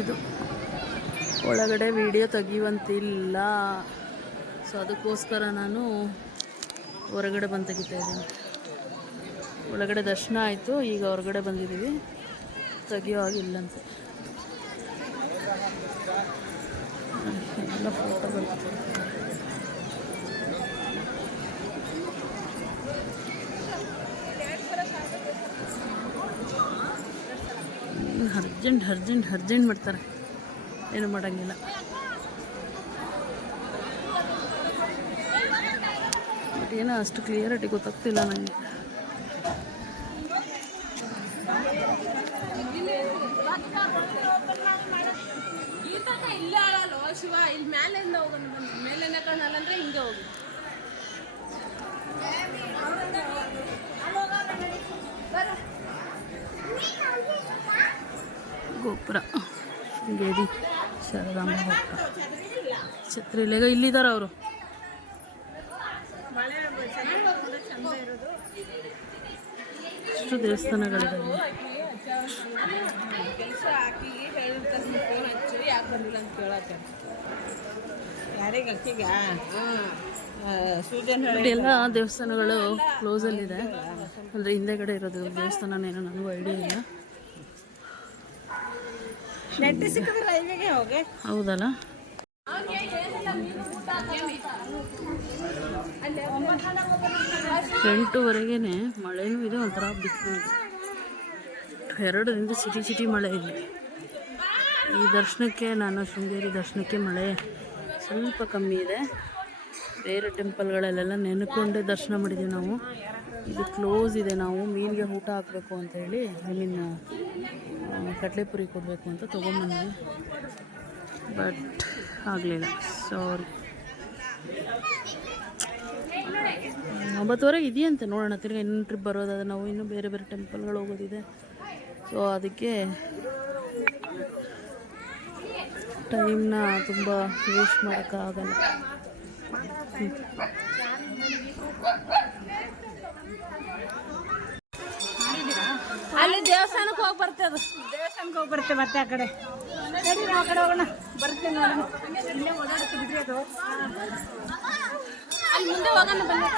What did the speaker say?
ಇದು ಒಳಗಡೆ video ತೆಗಿಯುವಂತಿಲ್ಲ, so ಅದಕ್ಕೋಸ್ಕರ ನಾನು ಹೊರಗಡೆ ಬಂದು ತೆಗಿತಾ ಇದ್ದೀನಿ. ಒಳಗಡೆ ದರ್ಶನ ಆಯಿತು, ಈಗ ಹೊರಗಡೆ ಬಂದಿದ್ದೀವಿ, ತೆಗಿಯೋ ಆಗಿಲ್ಲಂತೆ. ಎಲ್ಲ ಫೋಟೋಗಳು ಅರ್ಜೆಂಟ್ ಮಾಡ್ತಾರೆ, ಏನು ಮಾಡೋಂಗಿಲ್ಲ. ಬಟ್ ಏನೋ ಅಷ್ಟು ಕ್ಲಿಯರಿಟಿ ಗೊತ್ತಾಗ್ತಿಲ್ಲ ನನಗೆ. ಶಿವ ಇಲ್ಲಿ ಮೇಲಿಂದ ಹೋಗೋಣ, ಮೇಲಿಂದ ಕಾಣಲ್ಲ ಅಂದ್ರೆ ಹಿಂಗೆ ಹೋಗಿ ಗೋಪುರ ಶೃಂಗೇರಿ ಶಾರದಾಂಬ ಗೋಪುರ. ಛತ್ರಿಲೇಗ ಇಲ್ಲಿದ್ದಾರೆ ಅವರು. ಎಷ್ಟು ದೇವಸ್ಥಾನಗಳಿದ್ದಾವೆ. ಕೆಲಸ ಹಾಕಿ ಹೇಳಿರ್ತಾರೆ, ಫೋನ್ ಹಚ್ಚಿ ಯಾಕೆ ಬಂದಿಲ್ಲ ಅಂತ ಕೇಳತ್ತೇನೆ. ಯಾರಿಗೆ ಅಕ್ಕಿಗ ಎಲ್ಲ ದೇವಸ್ಥಾನಗಳು ಕ್ಲೋಸಲ್ಲಿದೆ, ಅಂದರೆ ಹಿಂದೆಗಡೆ ಇರೋದು ದೇವಸ್ಥಾನನೇನೋ ನನಗೂ ಐಡಿಯಾ ಇಲ್ಲ. ಹೌದಲ್ಲ, 8:00ವರೆಗೇನೆ ಮಳೆನೂ ಇದೆ, ಒಂಥರ ಬಿಸಿಲು ಇದೆ. 2 ದಿನದಿಂದ ಸಿಟಿ ಮಳೆ ಇದೆ. ಈ ದರ್ಶನಕ್ಕೆ, ನಾನು ಶೃಂಗೇರಿ ದರ್ಶನಕ್ಕೆ ಮಳೆ ಸ್ವಲ್ಪ ಕಮ್ಮಿ ಇದೆ. ಬೇರೆ ಟೆಂಪಲ್ಗಳಲ್ಲೆಲ್ಲ ನೆನ್ಕೊಂಡೆ ದರ್ಶನ ಮಾಡಿದ್ದೀವಿ ನಾವು. ಇದು ಕ್ಲೋಸ್ ಇದೆ. ನಾವು ಮೀನಿಗೆ ಊಟ ಹಾಕಬೇಕು ಅಂತೇಳಿ, ಕಡಲೆಪುರಿ ಕೊಡಬೇಕು ಅಂತ ತೊಗೊಂಬಂದ್ವಿ, ಬಟ್ ಆಗಲಿಲ್ಲ, ಸಾರಿ. 9:00ವರೆಗೆ ಇದೆಯಂತೆ, ನೋಡೋಣ. ತಿರ್ಗಿ ಇನ್ನೊಂದು ಟ್ರಿಪ್ ಬರೋದಾದ್ರೆ ನಾವು ಇನ್ನೂ ಬೇರೆ ಟೆಂಪಲ್ಗಳು ಹೋಗೋದಿದೆ. ಸೊ ಅದಕ್ಕೆ ಟೈಮ್ನ ತುಂಬ ವೇಸ್ಟ್ ಮಾಡೋಕ್ಕಾಗಲ್ಲ. ಅಲ್ಲಿ ದೇವಸ್ಥಾನಕ್ಕೆ ಹೋಗಿ ಬರ್ತೇವೆ, ಮತ್ತೆ ಆ ಕಡೆ ಆ ಕಡೆ ಹೋಗೋಣ, ಬರ್ತೇವೆ ನೋಡೋಣ. ಇಲ್ಲೇ ಓಡಾಡುತ್ತೆ ಬಿಡ್ರಿ, ಅದು ಅಲ್ಲಿ ಮುಂದೆ ಹೋಗೋಣ ಬನ್ನಿ.